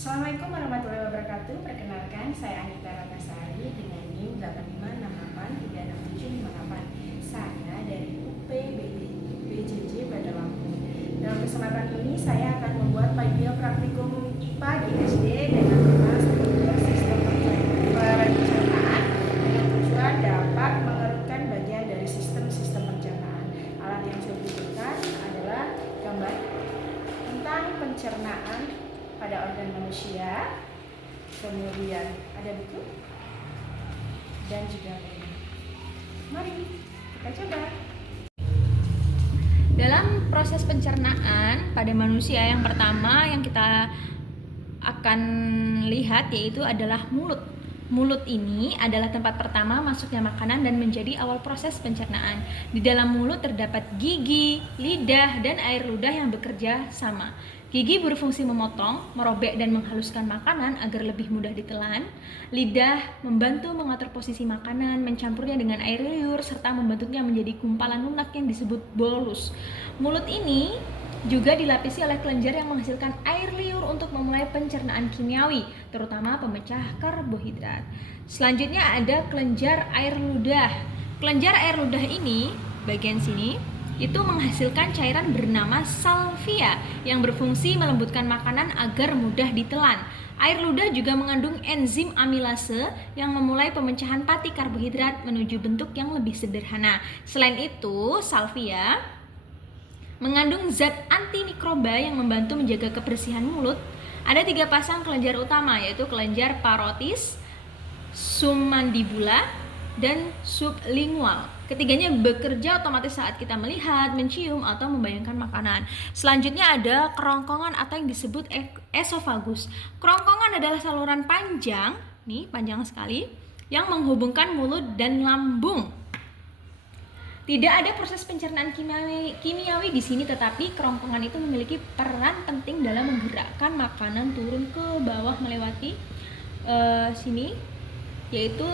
Assalamualaikum warahmatullahi wabarakatuh. Perkenalkan, saya Anita Ratnasari dengan NIM 8568365758. Saya dari UPBJJ Bandar Lampung. Dalam kesempatan ini saya akan membuat video praktikum IPA di SD dengan tema struktur sistem perencanaan dengan tujuan dapat mengerutkan bagian dari sistem pencernaan. Alat yang saya butuhkan adalah gambar tentang pencernaan pada organ manusia, kemudian ada buku dan juga pena. Mari kita coba. Dalam proses pencernaan pada manusia, yang pertama yang kita akan lihat yaitu adalah mulut. Mulut ini adalah tempat pertama masuknya makanan dan menjadi awal proses pencernaan. Di dalam mulut terdapat gigi, lidah, dan air ludah yang bekerja sama. Gigi berfungsi memotong, merobek, dan menghaluskan makanan agar lebih mudah ditelan. Lidah membantu mengatur posisi makanan, mencampurnya dengan air liur, serta membentuknya menjadi gumpalan lunak yang disebut bolus. Mulut ini juga dilapisi oleh kelenjar yang menghasilkan air liur untuk memulai pencernaan kimiawi, terutama pemecah karbohidrat. Selanjutnya ada kelenjar air ludah. Kelenjar air ludah ini, bagian sini, itu menghasilkan cairan bernama salvia yang berfungsi melembutkan makanan agar mudah ditelan. Air ludah juga mengandung enzim amilase yang memulai pemecahan pati karbohidrat menuju bentuk yang lebih sederhana. Selain itu, salvia mengandung zat antimikroba yang membantu menjaga kebersihan mulut. Ada 3 pasang kelenjar utama, yaitu kelenjar parotis, submandibula, dan sublingual. Ketiganya bekerja otomatis saat kita melihat, mencium, atau membayangkan makanan. Selanjutnya ada kerongkongan atau yang disebut esofagus. Kerongkongan adalah saluran panjang, nih panjang sekali, yang menghubungkan mulut dan lambung. Tidak ada proses pencernaan kimiawi di sini, tetapi kerongkongan itu memiliki peran penting dalam menggerakkan makanan turun ke bawah melewati sini, yaitu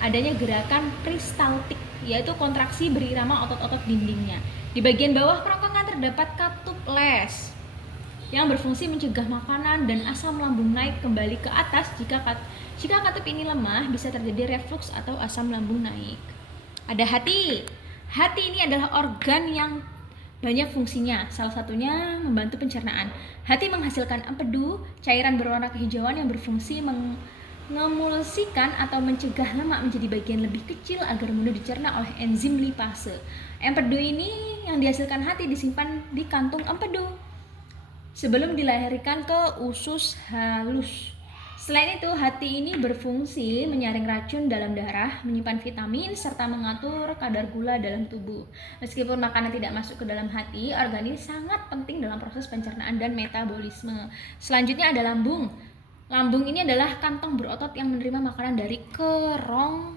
adanya gerakan peristaltik, yaitu kontraksi berirama otot-otot dindingnya. Di bagian bawah kerongkongan terdapat katup les yang berfungsi mencegah makanan dan asam lambung naik kembali ke atas. Jika katup ini lemah, bisa terjadi refluks atau asam lambung naik. Ada hati. Hati ini adalah organ yang banyak fungsinya. Salah satunya membantu pencernaan. Hati menghasilkan empedu, cairan berwarna kehijauan yang berfungsi mengemulsikan atau mencegah lemak menjadi bagian lebih kecil agar mudah dicerna oleh enzim lipase. Empedu ini yang dihasilkan hati disimpan di kantung empedu sebelum dilahirkan ke usus halus. Selain itu, hati ini berfungsi menyaring racun dalam darah, menyimpan vitamin, serta mengatur kadar gula dalam tubuh. Meskipun makanan tidak masuk ke dalam hati, organ ini sangat penting dalam proses pencernaan dan metabolisme. Selanjutnya ada lambung. Lambung ini adalah kantong berotot yang menerima makanan dari kerongkongan.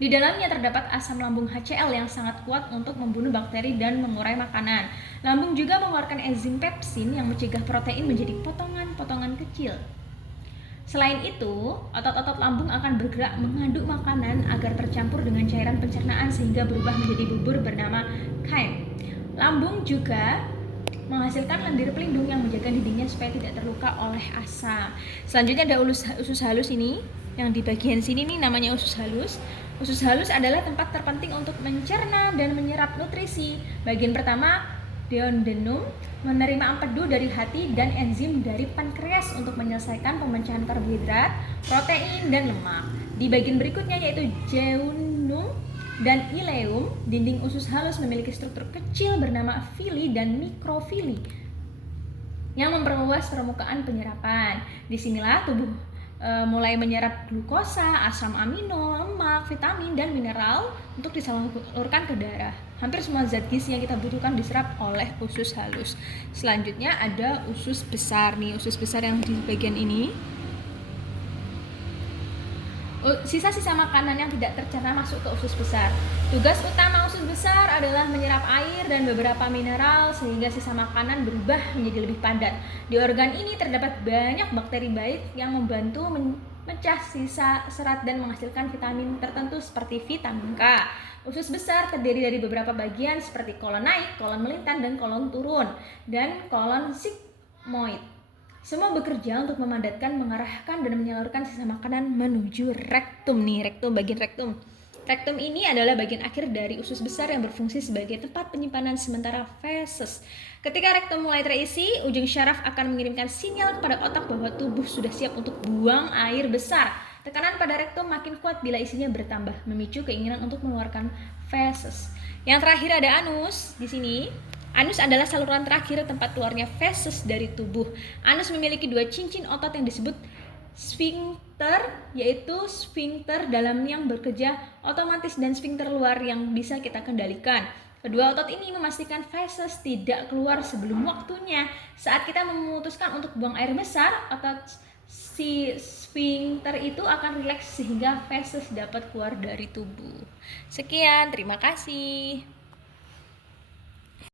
Di dalamnya terdapat asam lambung HCl yang sangat kuat untuk membunuh bakteri dan mengurai makanan. Lambung juga mengeluarkan enzim pepsin yang mencegah protein menjadi potongan-potongan kecil. Selain itu, otot-otot lambung akan bergerak mengaduk makanan agar tercampur dengan cairan pencernaan sehingga berubah menjadi bubur bernama chyme. Lambung juga menghasilkan lendir pelindung yang menjaga dindingnya supaya tidak terluka oleh asam. Selanjutnya ada usus halus ini, yang di bagian sini nih namanya usus halus. Usus halus adalah tempat terpenting untuk mencerna dan menyerap nutrisi. Bagian pertama, duodenum, menerima empedu dari hati dan enzim dari pankreas untuk menyelesaikan pemecahan karbohidrat, protein, dan lemak. Di bagian berikutnya yaitu jeunum dan ileum, dinding usus halus memiliki struktur kecil bernama villi dan mikrofili yang memperluas permukaan penyerapan. Disinilah tubuh mulai menyerap glukosa, asam amino, lemak, vitamin, dan mineral untuk disalurkan ke darah. Hampir semua zat gizi yang kita butuhkan diserap oleh usus halus. Selanjutnya ada usus besar nih, usus besar yang di bagian ini. Sisa-sisa makanan yang tidak tercerna masuk ke usus besar. Tugas utama usus besar adalah menyerap air dan beberapa mineral sehingga sisa makanan berubah menjadi lebih padat. Di organ ini terdapat banyak bakteri baik yang membantu memecah sisa serat dan menghasilkan vitamin tertentu seperti vitamin K. Usus besar terdiri dari beberapa bagian seperti kolon naik, kolon melintang, dan kolon turun. Dan kolon sigmoid. Semua bekerja untuk memadatkan, mengarahkan, dan menyalurkan sisa makanan menuju rektum nih, bagian rektum. Rektum ini adalah bagian akhir dari usus besar yang berfungsi sebagai tempat penyimpanan sementara feses. Ketika rektum mulai terisi, ujung syaraf akan mengirimkan sinyal kepada otak bahwa tubuh sudah siap untuk buang air besar. Tekanan pada rektum makin kuat bila isinya bertambah, memicu keinginan untuk mengeluarkan feses. Yang terakhir ada anus di sini. Anus adalah saluran terakhir tempat keluarnya feses dari tubuh. Anus memiliki 2 cincin otot yang disebut sphincter, yaitu sphincter dalam yang bekerja otomatis dan sphincter luar yang bisa kita kendalikan. Kedua otot ini memastikan feses tidak keluar sebelum waktunya. Saat kita memutuskan untuk buang air besar, otot si sphincter itu akan rileks sehingga feses dapat keluar dari tubuh. Sekian, terima kasih.